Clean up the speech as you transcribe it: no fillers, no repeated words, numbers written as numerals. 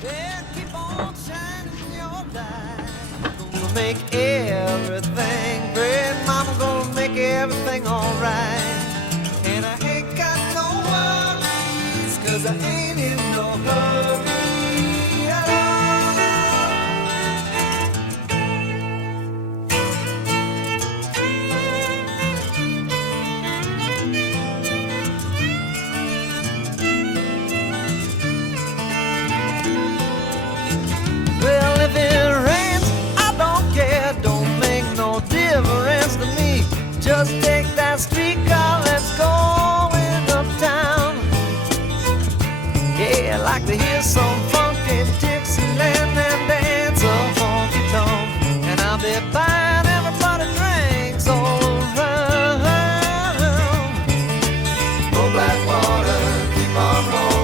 Well, keep on shining your light. Gonna make everything great. Mama gonna make everything alright. And I ain't got no worries, 'cause I ain't in no hurry at all. Well, if it rains, I don't care. Don't make no difference to me. Just take that streetcar, let's go in uptown. Yeah, I like to hear some fun.